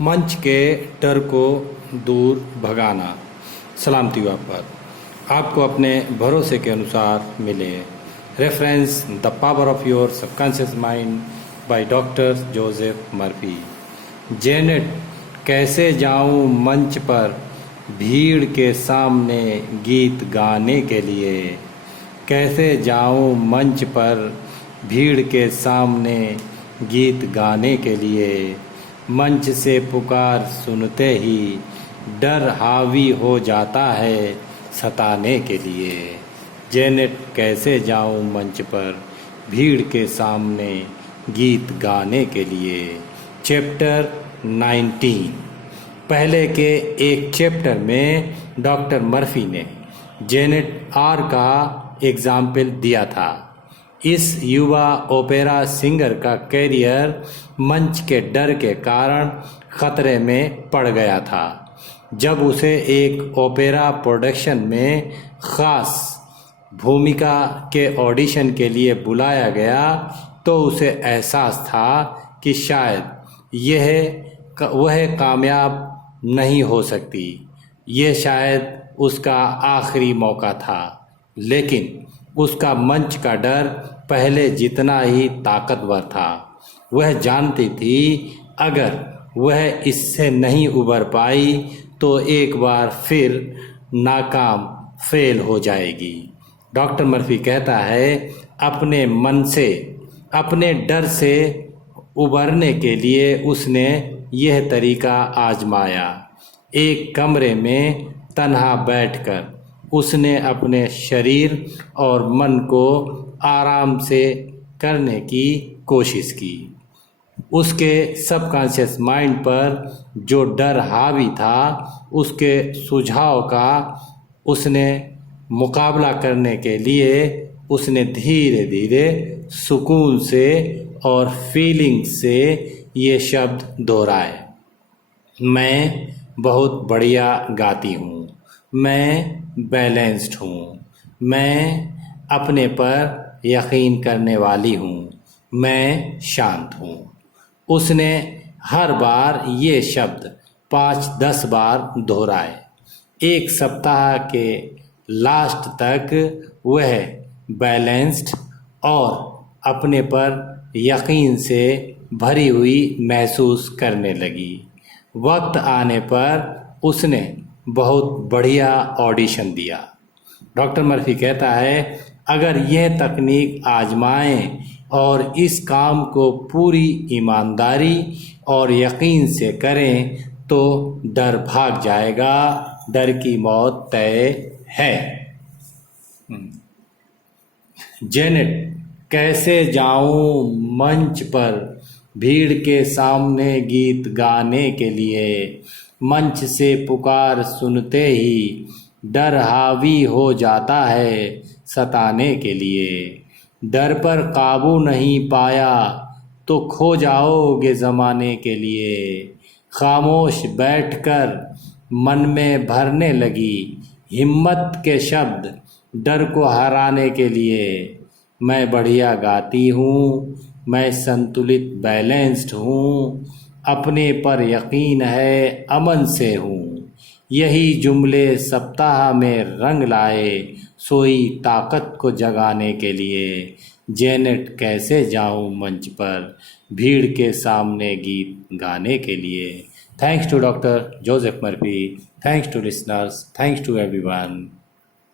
मंच के डर को दूर भगाना। सलामती पर आपको अपने भरोसे के अनुसार मिले। Reference the power of your subconscious mind by doctor Joseph Murphy. Janet, कैसे जाऊं मंच पर भीड़ के सामने गीत गाने के लिए। कैसे जाऊं मंच पर भीड़ के सामने गीत गाने के लिए। मंच से पुकार सुनते ही डर हावी हो जाता है सताने के लिए। जेनेट, कैसे जाऊं मंच पर भीड़ के सामने गीत गाने के लिए। चैप्टर 19। पहले के एक चैप्टर में डॉक्टर मर्फी ने जेनेट आर का एग्जाम्पल दिया था। इस युवा ओपेरा सिंगर का कैरियर मंच के डर के कारण खतरे में पड़ गया था। जब उसे एक ओपेरा प्रोडक्शन में ख़ास भूमिका के ऑडिशन के लिए बुलाया गया तो उसे एहसास था कि शायद वह कामयाब नहीं हो सकती। ये शायद उसका आखिरी मौका था। लेकिन उसका मंच का डर पहले जितना ही ताकतवर था। वह जानती थी अगर वह इससे नहीं उबर पाई तो एक बार फिर नाकाम फेल हो जाएगी। डॉक्टर मर्फी कहता है, अपने मन से, अपने डर से उबरने के लिए उसने यह तरीका आजमाया। एक कमरे में तन्हा बैठकर उसने अपने शरीर और मन को आराम से करने की कोशिश की। उसके सबकॉन्शियस माइंड पर जो डर हावी था उसके सुझाव का उसने मुकाबला करने के लिए उसने धीरे धीरे सुकून से और फीलिंग से ये शब्द दोहराए। मैं बहुत बढ़िया गाती हूँ। मैं बैलेंस्ड हूँ। मैं अपने पर यकीन करने वाली हूँ। मैं शांत हूँ। उसने हर बार ये शब्द 5-10 बार दोहराए। एक सप्ताह के लास्ट तक वह बैलेंस्ड और अपने पर यकीन से भरी हुई महसूस करने लगी। वक्त आने पर उसने बहुत बढ़िया ऑडिशन दिया। डॉक्टर मर्फी कहता है, अगर यह तकनीक आजमाएं और इस काम को पूरी ईमानदारी और यकीन से करें तो डर भाग जाएगा। डर की मौत तय है। जेनेट, कैसे जाऊं मंच पर भीड़ के सामने गीत गाने के लिए। मंच से पुकार सुनते ही डर हावी हो जाता है सताने के लिए। डर पर काबू नहीं पाया तो खो जाओगे ज़माने के लिए। खामोश बैठकर मन में भरने लगी हिम्मत के शब्द डर को हराने के लिए। मैं बढ़िया गाती हूँ। मैं संतुलित बैलेंस्ड हूँ। अपने पर यकीन है, अमन से हूँ। यही जुमले सप्ताह में रंग लाए सोई ताकत को जगाने के लिए। जेनेट, कैसे जाऊँ मंच पर भीड़ के सामने गीत गाने के लिए। Thanks to doctor Joseph Murphy. Thanks to listeners. Thanks to everyone.